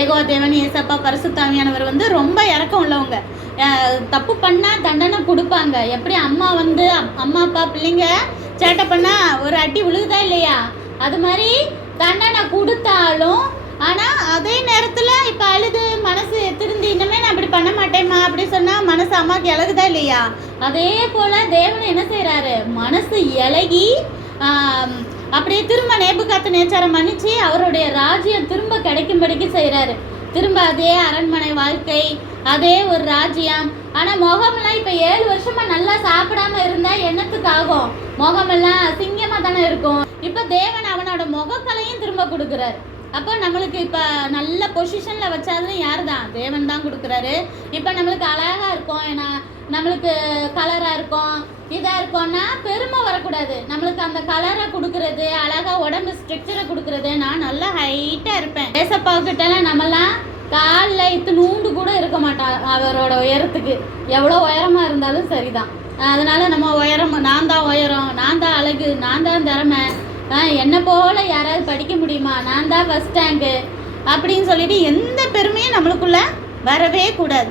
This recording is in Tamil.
ஏகோவா தேவன் ஏசப்பா பரிசுத்தாவியானவர் வந்து ரொம்ப இறக்கம் உள்ளவங்க. தப்பு பண்ணால் தண்டனை கொடுப்பாங்க. எப்படி அம்மா வந்து அம்மா அப்பா பிள்ளைங்க சேட்டை பண்ணால் ஒரு அடி விழுகுதா இல்லையா, அது மாதிரி தண்டனை கொடுத்தாலும் ஆனால் அதே நேரத்தில் இப்போ அழுது மனசு திருந்தி இனிமே நான் அப்படி பண்ண மாட்டேம்மா அப்படி சொன்னால் மனசு அம்மாவுக்கு இழகுதா இல்லையா. அதே போல் தேவன் என்ன செய்கிறாரு, மனசு இலகி அப்படியே திரும்ப நேபுகாத்நேச்சாரை மன்னிச்சு அவருடைய ராஜ்யம் திரும்ப கிடைக்கும்படிக்கு செய்கிறாரு. திரும்ப அதே அரண்மனை வாழ்க்கை, அதே ஒரு ராஜ்யம். ஆனால் முகமெல்லாம் இப்போ 7 வருஷமாக நல்லா சாப்பிடாம இருந்தால் என்னத்துக்கு ஆகும், முகமெல்லாம் அசிங்கமாக தானே இருக்கும். இப்போ தேவன் அவனோட முகக்கலையும் திரும்ப கொடுக்குறாரு. அப்போ நம்மளுக்கு இப்போ நல்ல பொசிஷனில் வச்சாலும் யார் தான், தேவன் தான் கொடுக்குறாரு. இப்போ நம்மளுக்கு அழகாக இருக்கும், ஏன்னா நம்மளுக்கு கலராக இருக்கும், இதாக இருக்கோன்னா பெருமை வரக்கூடாது. நம்மளுக்கு அந்த கலரை கொடுக்குறது, அழகாக உடம்பு ஸ்ட்ரக்சரை கொடுக்குறது. நான் நல்லா ஹைட்டாக இருப்பேன், ஏசப்பாக்கிட்டலாம் நம்மலாம் காலில் இத்தினூண்டு கூட இருக்க மாட்டான் அவரோட உயரத்துக்கு, எவ்வளோ உயரமாக இருந்தாலும் சரிதான். அதனால் நம்ம உயரம், நான் தான் உயரம், நான் தான் அழகு, நான் தான் திறமை, என்னை போல் யாராவது படிக்க முடியுமா, நான் தான் ஃபஸ்ட் ரேங்கு அப்படின்னு சொல்லிட்டு எந்த பெருமையும் நம்மளுக்குள்ளே வரவே கூடாது.